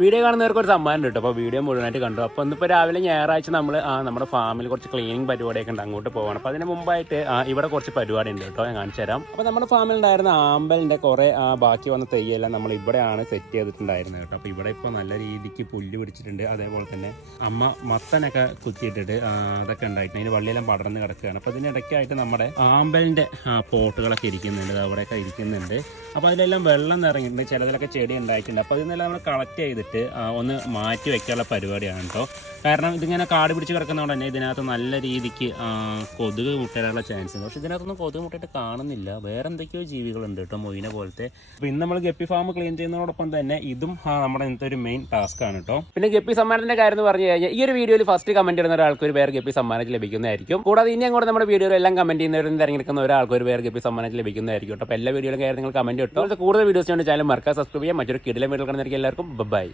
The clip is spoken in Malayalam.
വീഡിയോ കാണുന്നവർക്ക് ഒരു സമ്മാനം കിട്ടും. അപ്പോൾ വീഡിയോ മുഴുവനായിട്ട് കണ്ടു. അപ്പോൾ ഇന്നിപ്പോൾ രാവിലെ ഞായറാഴ്ച നമ്മൾ നമ്മുടെ ഫാമിൽ കുറച്ച് ക്ലീനിങ് പരിപാടിയൊക്കെ ഉണ്ട്, അങ്ങോട്ട് പോകണം. അപ്പോൾ അതിന് മുമ്പായിട്ട് ഇവിടെ കുറച്ച് പരിപാടി ഉണ്ട് കേട്ടോ, ഞാൻ കാണിച്ചു തരാം. അപ്പോൾ നമ്മുടെ ഫാമിൽ ഉണ്ടായിരുന്ന ആമ്പലിൻ്റെ കുറേ ബാക്കി വന്ന തെയ്യെല്ലാം നമ്മൾ ഇവിടെയാണ് സെറ്റ് ചെയ്തിട്ടുണ്ടായിരുന്നത് കേട്ടോ. അപ്പോൾ ഇവിടെ ഇപ്പോൾ നല്ല രീതിക്ക് പുല്ല് പിടിച്ചിട്ടുണ്ട്. അതേപോലെ തന്നെ അമ്മ മത്തനൊക്കെ കുത്തിയിട്ടിട്ട് അതൊക്കെ ഉണ്ടായിട്ടുണ്ട്. അതിന് വള്ളിയെല്ലാം പടർന്ന് കിടക്കുകയാണ്. അപ്പോൾ ഇതിനിടയ്ക്കായിട്ട് നമ്മുടെ ആമ്പലിൻ്റെ പോട്ടുകളൊക്കെ ഇരിക്കുന്നുണ്ട്, അവിടെയൊക്കെ ഇരിക്കുന്നുണ്ട്. അപ്പോൾ അതിലെല്ലാം വെള്ളം നിറങ്ങിയിട്ടുണ്ട്, ചിലതിലൊക്കെ ചെടി ഉണ്ടായിട്ടുണ്ട്. അപ്പോൾ ഇതിനെല്ലാം നമ്മൾ കളക്ട് ചെയ്തിട്ട് ഒന്ന് മാറ്റി വെക്കാനുള്ള പരിപാടിയാണ് കേട്ടോ. കാരണം ഇതിങ്ങനെ കാട് പിടിച്ച് കിടക്കുന്നതുകൊണ്ട് തന്നെ ഇതിനകത്ത് നല്ല രീതിക്ക് കൊതുക് മുട്ടയിലുള്ള ചാൻസ് ഉണ്ട്. പക്ഷേ ഇതിനകത്തൊന്നും കൊതുക് മുട്ടയിട്ട് കാണുന്നില്ല. വേറെ എന്തൊക്കെയോ ജീവികളുണ്ട് കേട്ടോ, മൊയിന പോലത്തെ. അപ്പോൾ ഇന്ന് നമ്മൾ ഗപ്പി ഫാം ക്ലീൻ ചെയ്യുന്നതോടൊപ്പം തന്നെ ഇതും നമ്മുടെ ഇന്നത്തെ ഒരു മെയിൻ ടാസ്ക് ആണ് കേട്ടോ. പിന്നെ ഗപ്പി സമ്മാനത്തിന്റെ കാര്യം എന്ന് പറഞ്ഞു കഴിഞ്ഞാൽ ഈ ഒരു വീഡിയോയിൽ ഫസ്റ്റ് കമന്റ് ചെയ്യുന്ന ഒരാൾക്ക് ഒരു പേര് ഗപ്പി സമ്മാനത്തിൽ ലഭിക്കുന്നതായിരിക്കും. കൂടാതെ ഇനി അങ്ങോട്ട് നമ്മുടെ വീഡിയോയിൽ എല്ലാം കമന്റ് ചെയ്യുന്നവരും തിരഞ്ഞെടുക്കുന്ന ഒരാൾക്ക് ഒരു പേര് ഗപ്പി സമ്മാനത്തിൽ ലഭിക്കുന്നതായിരിക്കും കേട്ടോ. അപ്പോൾ എല്ലാ വീഡിയോയിലും കയറി നിങ്ങൾ കമന്റ് ഇട്ടു. കൂടുതൽ വീഡിയോസ് ചാനൽ മറക്കാതെ സബ്സ്ക്രൈബ് ചെയ്യാം. മറ്റൊരു കിടിലം വീഡിയോ കാണുന്നവർക്ക് എല്ലാവർക്കും ബൈ.